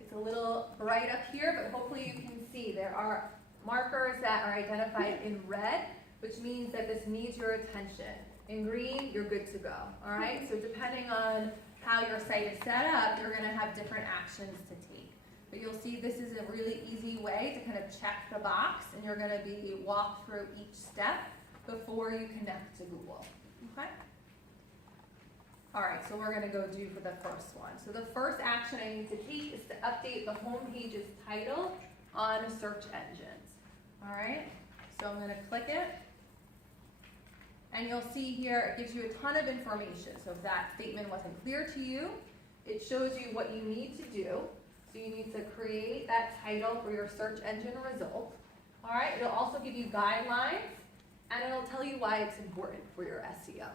it's a little bright up here, but hopefully you can see there are markers that are identified in red, which means that this needs your attention. In green, you're good to go. All right, so depending on how your site is set up, you're going to have different actions to take. But you'll see this is a really easy way to kind of check the box, and you're going to be walked through each step before you connect to Google. Okay? All right, so we're going to go do for the first one. So the first action I need to take is to update the home page's title on search engines. All right, so I'm going to click it. And you'll see here, it gives you a ton of information. So if that statement wasn't clear to you, it shows you what you need to do. So you need to create that title for your search engine result. All right, it'll also give you guidelines, and it'll tell you why it's important for your SEO.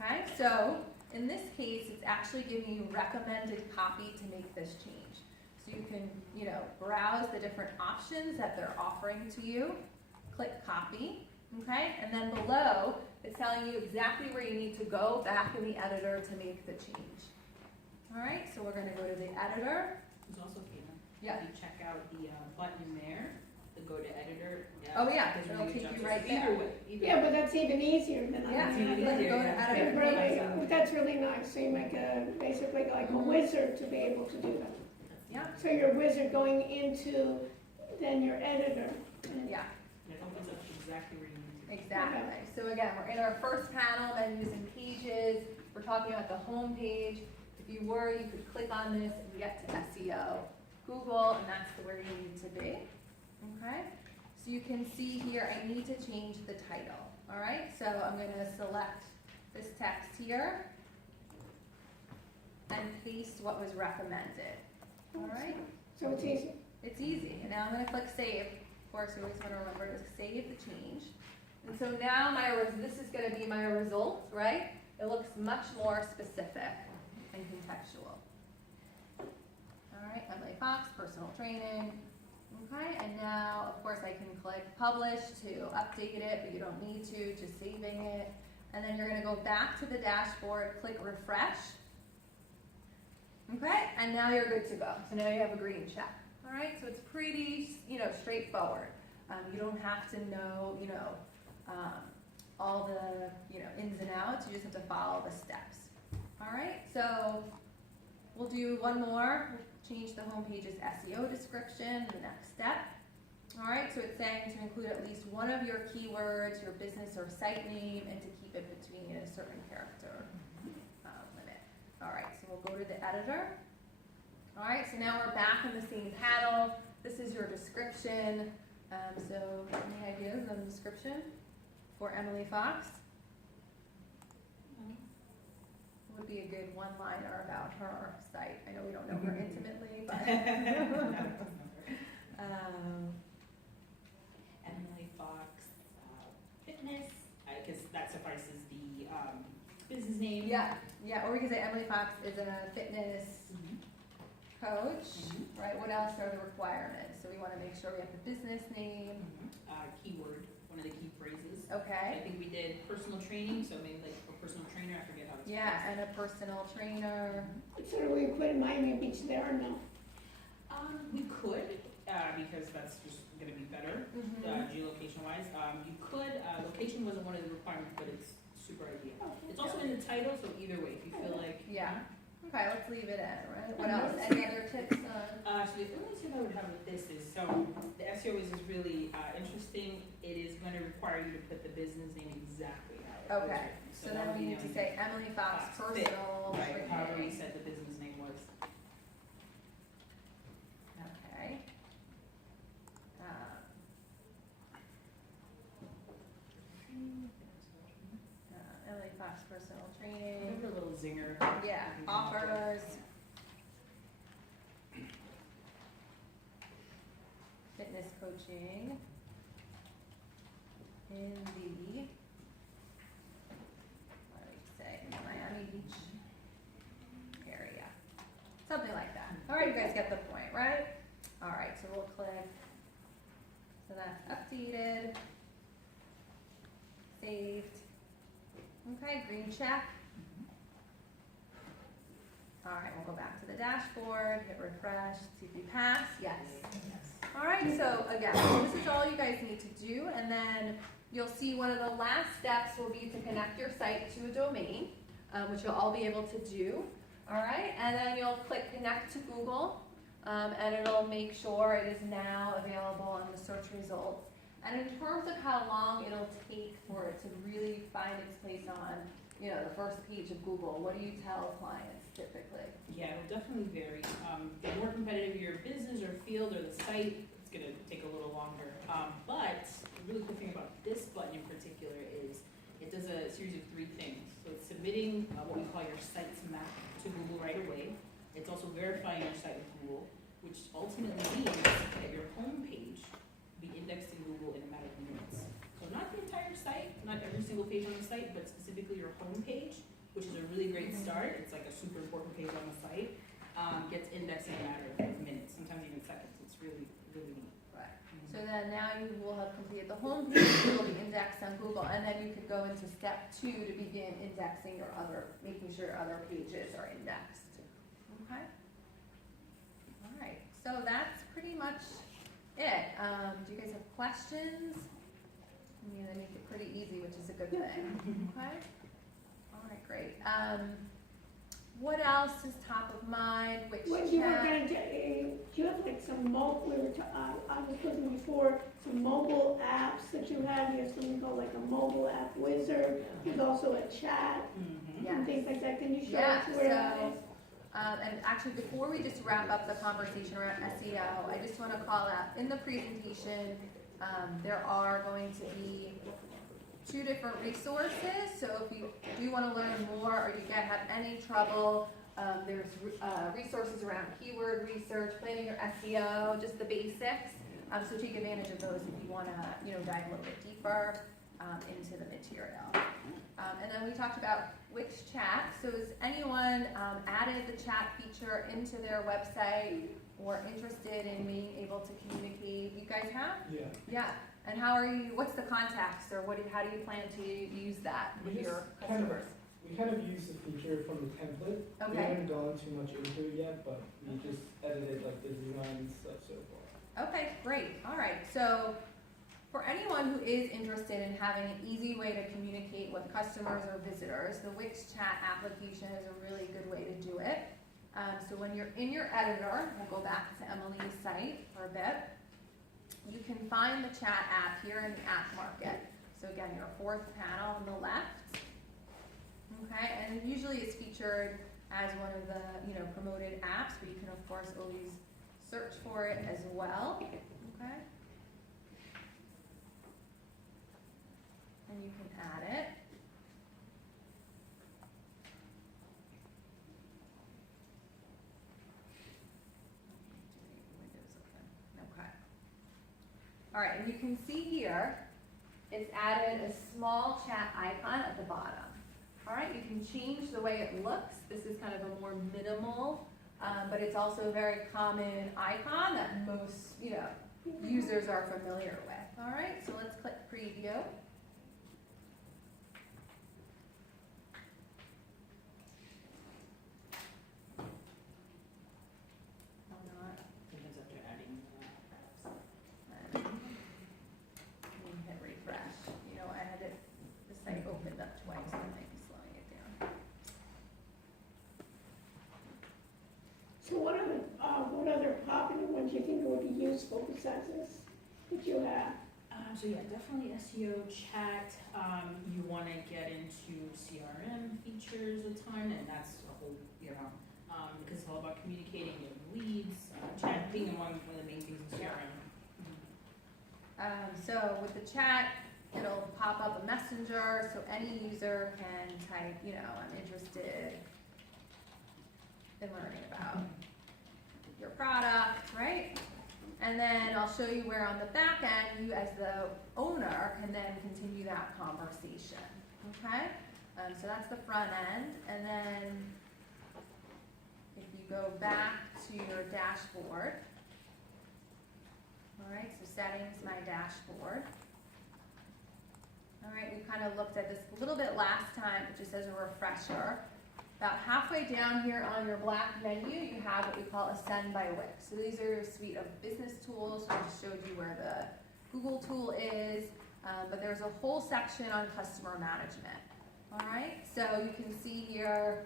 Okay, so in this case, it's actually giving you recommended copy to make this change. So you can, browse the different options that they're offering to you, click copy, okay, and then below, it's telling you exactly where you need to go back in the editor to make the change. All right, so we're gonna go to the editor. There's also, Yeah. if you check out the button there, the go to editor. Oh, yeah, there's it'll really take jumps you us. right there. Either way, either Yeah, way. but that's even easier than I. Yeah, It's you even can easier, go to yeah. editor. It really, that's really nice, so you make basically like a wizard to be able to do that. Yeah, So you're a wizard going into then your editor. And- yeah. It opens up exactly where you need to. Exactly. So again, we're in our first panel, menus and pages. We're talking about the home page. If you were, you could click on this and get to SEO, Google, and that's where you need to be. Okay? So you can see here, I need to change the title. All right? So I'm going to select this text here and paste what was recommended. All right? So it's easy. It's easy. And now I'm going to click save. Of course, you always want to remember to save the change. And so now this is going to be my result, right? It looks much more specific and contextual. All right, Emily Fox, personal training. Okay, and now, of course, I can click publish to update it, but you don't need to, just saving it. And then you're going to go back to the dashboard, click refresh. Okay, and now you're good to go. So now you have a green check. All right, so it's pretty, straightforward. You don't have to know, all the, ins and outs. You just have to follow the steps. All right, so we'll do one more. We'll change the homepage's SEO description, the next step. All right, so it's saying to include at least one of your keywords, your business or site name, and to keep it between a certain character limit. All right, so we'll go to the editor. All right, so now we're back in the same panel. This is your description. So any ideas on the description for Emily Fox? What would be a good one-liner about her site? I know we don't know her intimately, but. Emily Fox Fitness, I guess that suffices the business name. Yeah, or we could say Emily Fox is a fitness coach, right? What else are the requirements? So we want to make sure we have the business name. Keyword, one of the key phrases. I Okay. think we did personal training, so maybe like a personal trainer, I forget how it's Yeah, and a personal trainer. So are we putting Miami Beach there or no? We could, because that's just gonna be better, geolocation wise. You could, location wasn't one of the requirements, but it's super ideal. It's also in the title, so either way, if you feel like. Yeah. Okay, let's leave it in, right? What else? Any other tips on? So the only tip I would have with this is, so the SEO is really interesting. It is gonna require you to put the business name exactly how it was Okay, written. so that then would we be need to the say Emily Fox Fox Fit, personal right, however we training. said the business name was. Okay. Emily Fox personal training. Give her a little zinger. Yeah, You can come up with. offers. Fitness coaching in the, what do you say, in the Miami Beach area. Something like that. All right, you guys get the point, right? All right, so we'll click. So that's updated. Saved. Okay, green check. All right, we'll go back to the dashboard, hit refresh, see if we pass. Yes. All right, so again, this is all you guys need to do, and then you'll see one of the last steps will be to connect your site to a domain, which you'll all be able to do. All right, and then you'll click connect to Google, and it'll make sure it is now available on the search results. And in terms of how long it'll take for it to really find its place on, the first page of Google, what do you tell clients typically? Yeah, it'll definitely vary. The more competitive your business or field or the site, it's gonna take a little longer. But the really cool thing about this button in particular is it does a series of 3 things. So it's submitting what we call your site's map to Google right away. It's also verifying your site with Google, which ultimately means that your homepage will be indexed in Google in a matter of minutes. So not the entire site, not every single page on the site, but specifically your homepage, which is a really great start. It's like a super important page on the site, gets indexed in a matter of minutes, sometimes even seconds. It's really, really neat. Right. So then now you will have completed the home page, you will be indexed on Google, and then you could go into step 2 to begin indexing your making sure your other pages are indexed. Okay? All right, so that's pretty much it. Do you guys have questions? I mean, they make it pretty easy, which is a good thing. Okay? All right, great. What else is top of mind? Which When you were chat? gonna do you have like some mobile, I was looking before, some mobile apps that you have, you have something called like a mobile app wizard, there's also a chat and things like that, can you show us where that is? And actually, before we just wrap up the conversation around SEO, I just want to call out, in the presentation, there are going to be 2 different resources. So if you do want to learn more or you have any trouble, there's resources around keyword research, planning your SEO, just the basics. So take advantage of those if you want to, dive a little bit deeper into the material. And then we talked about Wix Chat. So has anyone added the chat feature into their website or interested in being able to communicate? You guys have? Yeah. Yeah. And what's the context, or how do you plan to use that with your customers? We kind of use the feature from the template. We Okay. haven't gone too much into it yet, but we just edited like the design and stuff so far. Okay, great. All right. So for anyone who is interested in having an easy way to communicate with customers or visitors, the Wix Chat application is a really good way to do it. So when you're in your editor, we'll go back to Emily's site for a bit. You can find the chat app here in the app market. So again, your 4th panel on the left. Okay, and usually it's featured as one of the promoted apps, but you can of course always search for it as well. Okay. And you can add it. Okay. All right, and you can see here, it's added a small chat icon at the bottom. All right, you can change the way it looks. This is kind of a more minimal, but it's also a very common icon that most, users are familiar with. All right, so let's click preview. Sometimes after adding Hit refresh. I had the site opened up twice, so I might be slowing it down. So what other popular ones do you think would be useful besides this that you have? So yeah, definitely SEO, chat. You want to get into CRM features a ton, and that's a whole, because it's all about communicating with leads, chat being one of the main things in CRM. So with the chat, it'll pop up a messenger, so any user can type, I'm interested in learning about your product, right? And then I'll show you where on the back end, you as the owner can then continue that conversation, okay? So that's the front end, and then if you go back to your dashboard, all right, so settings, my dashboard. All right, we kind of looked at this a little bit last time, but just as a refresher. About halfway down here on your black menu, you have what we call Ascend by Wix. So these are a suite of business tools. So I just showed you where the Google tool is, but there's a whole section on customer management. All right, so you can see here,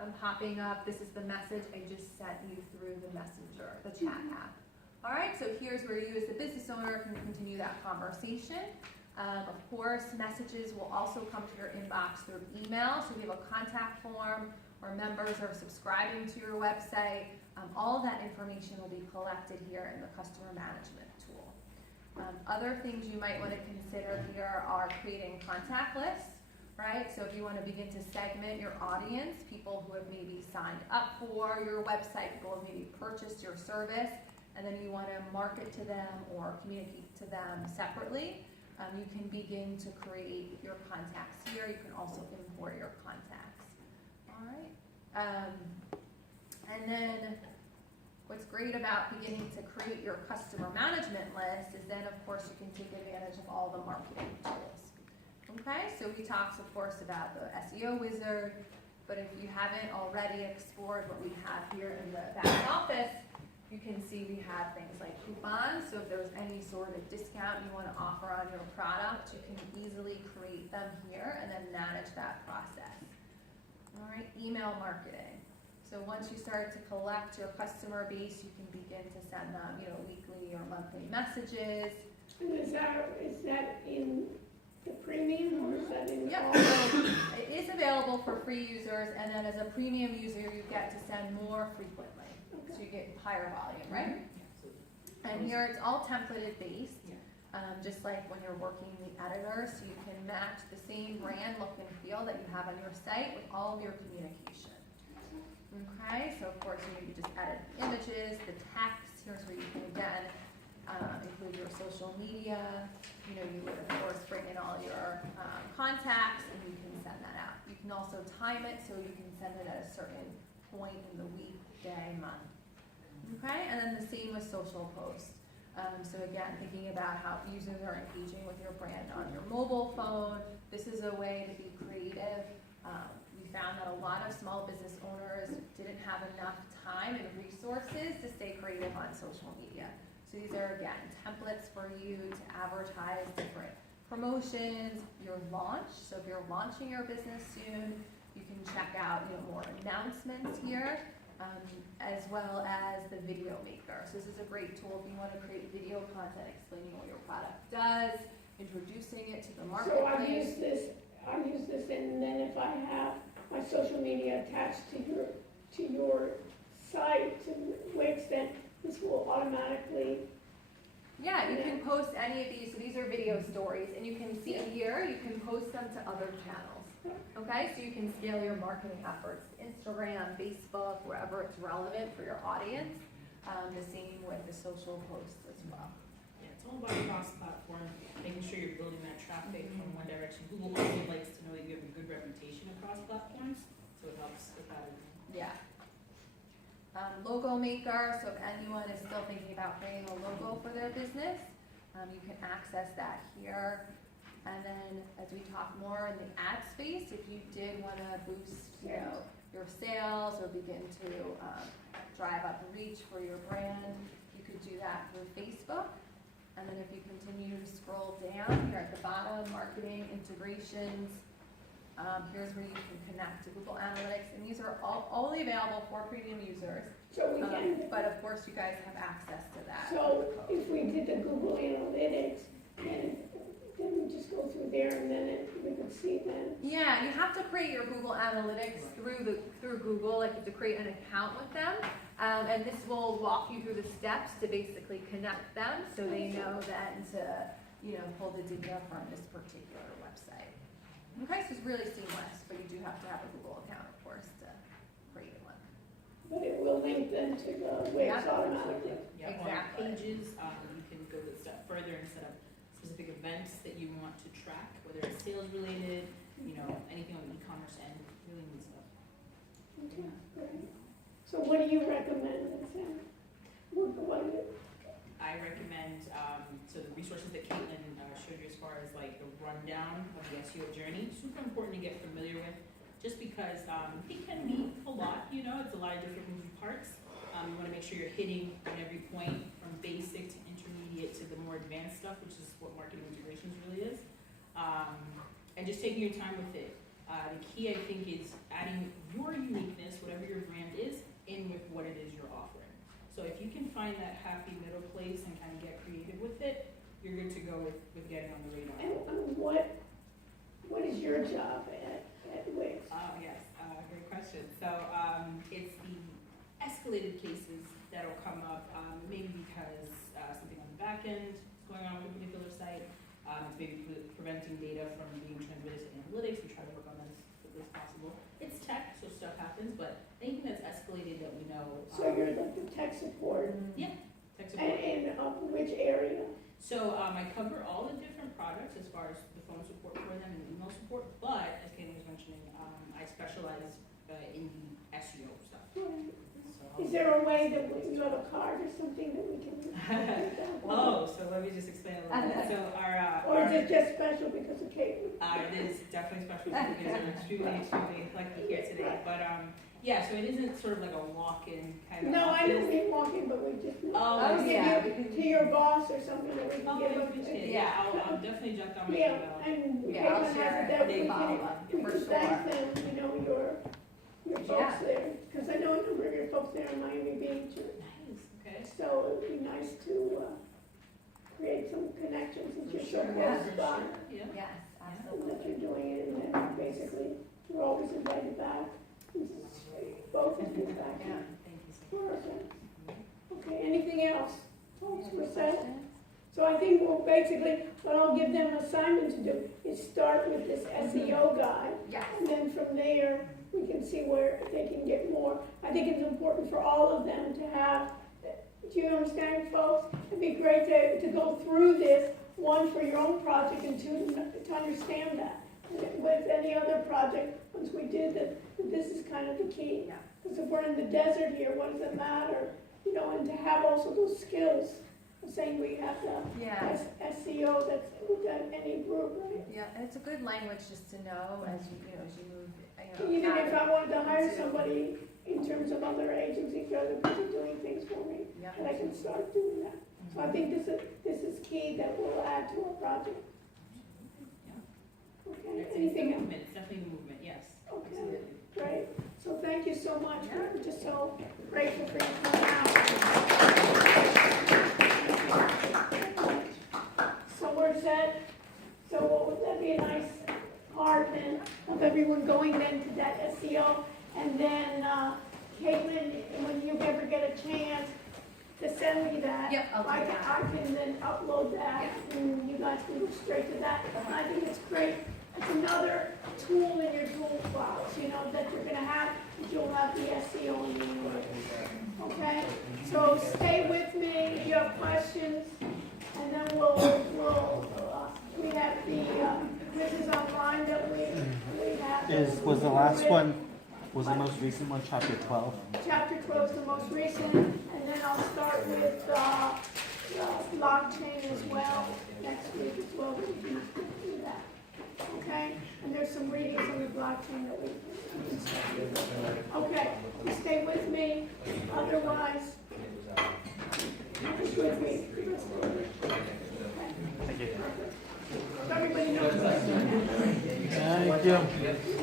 I'm popping up. This is the message I just sent you through the messenger, the chat app. All right, so here's where you as the business owner can continue that conversation. Of course, messages will also come to your inbox through email. So if you have a contact form or members are subscribing to your website, all of that information will be collected here in the customer management tool. Other things you might want to consider here are creating contact lists. right? So if you want to begin to segment your audience, people who have maybe signed up for your website, people who have maybe purchased your service, and then you want to market to them or communicate to them separately, you can begin to create your contacts here. You can also import your contacts. All right. And then what's great about beginning to create your customer management list is then, of course, you can take advantage of all the marketing tools. Okay, so we talked, of course, about the SEO wizard, but if you haven't already explored what we have here in the back office, you can see we have things like coupons. So if there's any sort of discount you want to offer on your product, you can easily create them here and then manage that process. All right, email marketing. So once you start to collect your customer base, you can begin to send them, weekly or monthly messages. And is that in the premium or is that in the? Yep, so it is available for free users, and then as a premium user, you get to send more frequently. So you get higher volume, right? And here it's all templated based, just like when you're working in the editor, so you can match the same brand look and feel that you have on your site with all of your communication. Okay, so of course you just edit the images, the text. Here's where you can again include your social media. You would of course bring in all your contacts, and you can send that out. You can also time it so you can send it at a certain point in the week, day, month. Okay, and then the same with social posts. So again, thinking about how users are engaging with your brand on your mobile phone. This is a way to be creative. We found that a lot of small business owners didn't have enough time and resources to stay creative on social media. So these are, again, templates for you to advertise different promotions, your launch. So if you're launching your business soon, you can check out more announcements here, as well as the video maker. So this is a great tool if you want to create video content explaining what your product does, introducing it to the marketplace. So I'll use this, and then if I have my social media attached to your site, to Wix, then this will automatically. Yeah, you can post any of these. So these are video stories, and you can see here, you can post them to other channels. Okay, so you can scale your marketing efforts to Instagram, Facebook, wherever it's relevant for your audience. The same with the social posts as well. Yeah, it's all about cross-platform, making sure you're building that traffic from one direction. Google also likes to know that you have a good reputation across platforms, so it helps with that. Yeah. Logo maker, so if anyone is still thinking about creating a logo for their business, you can access that here. And then as we talk more in the ad space, if you did want to boost your sales or begin to drive up reach for your brand, you could do that through Facebook. And then if you continue to scroll down here at the bottom, marketing, integrations, here's where you can connect to Google Analytics, and these are all only available for premium users. So we can. But of course, you guys have access to that. So if we did the Google Analytics, then we just go through there, and then we could see then. Yeah, you have to create your Google Analytics through Google. Like you have to create an account with them, and this will walk you through the steps to basically connect them, so they know then to pull the data from this particular website. Okay, so it's really seamless, but you do have to have a Google account, of course, to create one. But it will link them to the Wix automatically. Yeah, Exactly. on pages, you can go a step further and set up specific events that you want to track, whether it's sales related, anything on the e-commerce end, really neat stuff. Okay, great. So what do you recommend, Sam? What do you? I recommend, so the resources that Caitlin showed you as far as like the rundown of the SEO journey, super important to get familiar with, just because it can be a lot, it's a lot of different moving parts. You want to make sure you're hitting on every point from basic to intermediate to the more advanced stuff, which is what marketing integrations really is. And just taking your time with it. The key, I think, is adding your uniqueness, whatever your brand is, in with what it is you're offering. So if you can find that happy middle place and kind of get creative with it, you're good to go with getting on the radar. And what is your job at Wix? Yes, great question. So it's the escalated cases that'll come up, maybe because something on the back end is going on with a particular site. It's maybe preventing data from being transmitted to analytics. We try to work on that as quickly as possible. It's tech, so stuff happens, but anything that's escalated that we know. So you're like the tech support, Tech support. and which area? So I cover all the different products as far as the phone support for them and the email support, but as Kenny was mentioning, I specialize in the SEO stuff. So, Is there a way that you have a card or something that we can? oh, so let me just explain a little bit. So Or is it just special because of Kate? it is definitely special because I'm extremely lucky here today. But yeah, so it isn't sort of like a walk-in kind of. No, I office. don't mean walking, but we just. Oh, we yeah, give you to your boss or something that we can Oh, give I them. appreciate it. Yeah, I'll definitely jot down my Yeah, email. and Yeah, I'll Caitlin has share it that a we follow can, up we for can sure. thank them, you know, your folks Yeah. there. Because I know a number of your folks there in Miami Beach, Nice. Okay. so it would be nice to, create some connections since you're so Sure, close yeah. by. Yeah. Yes, And that absolutely. you're doing it, and then basically, you're always invited back. Both of you back. Yeah. Thank you so much. Perfect. Okay, anything else? Folks, we're set? Questions? So I think we'll basically, what I'll give them an assignment to do is start with this SEO guide. Yes. And then from there, we can see where they can get more. I think it's important for all of them to have, do you understand, folks? It'd be great to go through this, one, for your own project, and two, to understand that. With any other project, once we did that, this is kind of the key. Yeah. Because if we're in the desert here, what does it matter? You know, and to have also those skills. I'm saying we have the Yeah. SEO that's within any group, right? Yeah, and it's a good language just to know as you know, as you move, you know. Even if I wanted to hire into- somebody in terms of other agencies, other people doing things for me, Yeah. and I can start doing that. So I think this is key that will add to our project. Okay, It's the anything else? movement. It's definitely the movement. Yes. Okay, Absolutely. great. So thank you so much. Yeah. We're just so grateful for you coming out. So we're set. So what would that be a nice part then of everyone going then to that SEO? And then, Caitlin, when you ever get a chance to send me that. Yep, I'll do I that. can then upload that and you guys can go straight to that. And I think it's great. It's another tool in your toolbox, you know, that you're gonna have, that you'll have the SEO in the analytics. Okay? So stay with me if you have questions, and then we have this is online that we have. Was the last one, was the most recent one chapter 12? Chapter 12 is the most recent, and then I'll start with blockchain as well, next week as well, we can do that. Okay? And there's some readings on the blockchain that we can start with. Okay, you stay with me, otherwise, it's with me. Thank you. Everybody knows. Thank you.